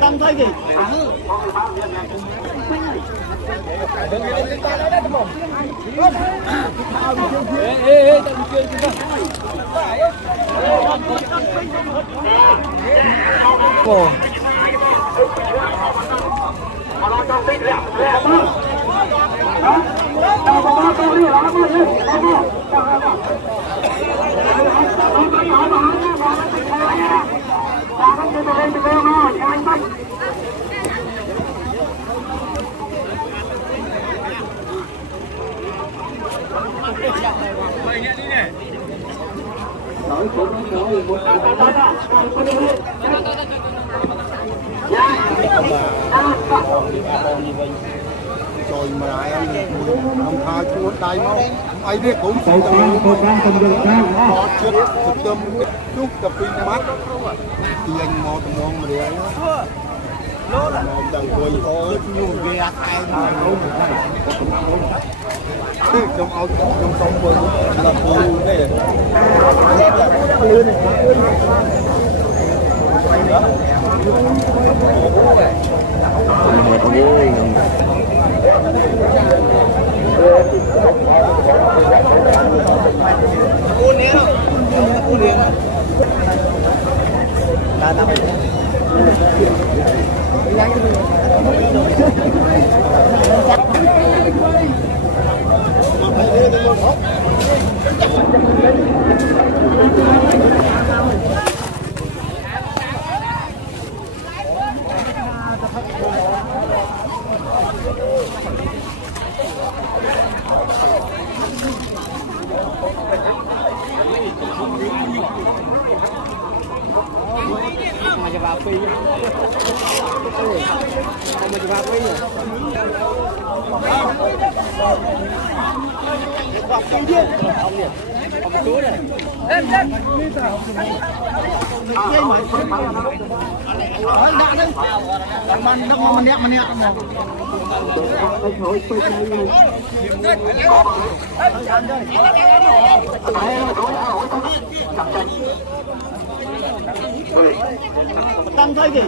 Tăng thôi gì? Rồi mà lại không tha chúa tay máu ai biết cũng phải Cầu quan cần được ra có chết thực tâm chút tập pin mắt thì anh mò tầm ngon mà để nó đằng quỳ thôi nhiều ghê ai mà trong ao trong sông bơi là phù đây Tăng thôi gì?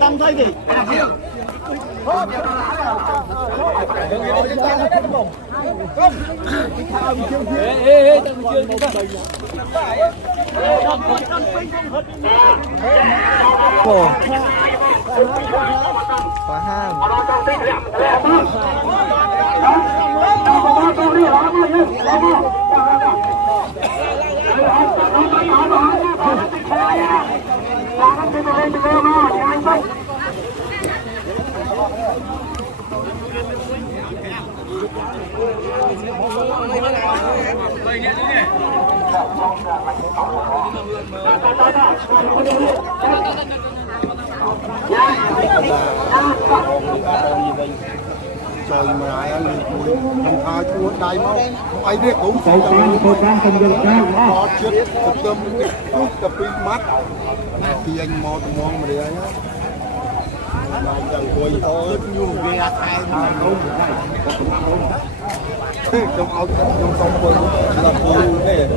Tăng thôi gì? Ồ. Quá ham. trời mà ai ăn mùi thằng thà chua đầy máu ai biết cũng Cầu trang cầm dừng trang. có chết tâm chút cà phê mát thì anh mò tụi mong mà đi ấy mà chẳng quay thôi nhiều về thay mà không trong áo trong sông quần là phù này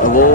Một vô.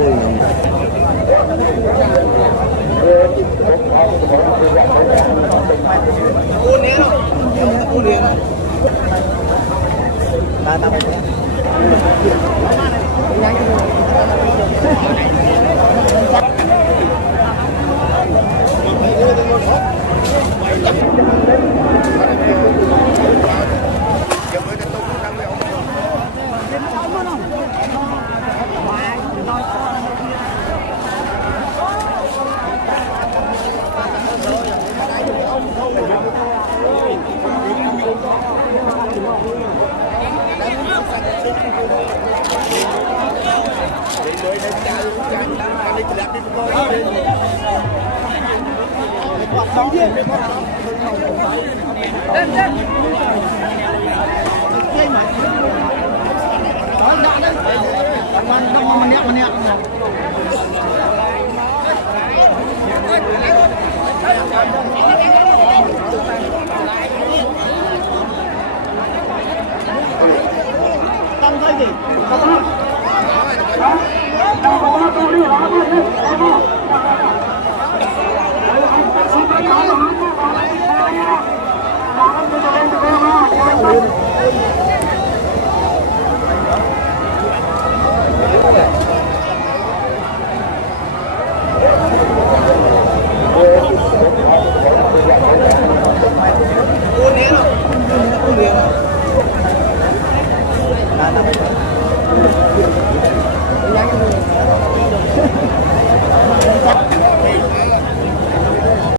Tăng thay gì? Hãy subscribe cho kênh Ghiền Mì Gõ để không bỏ lỡ những video hấp dẫn.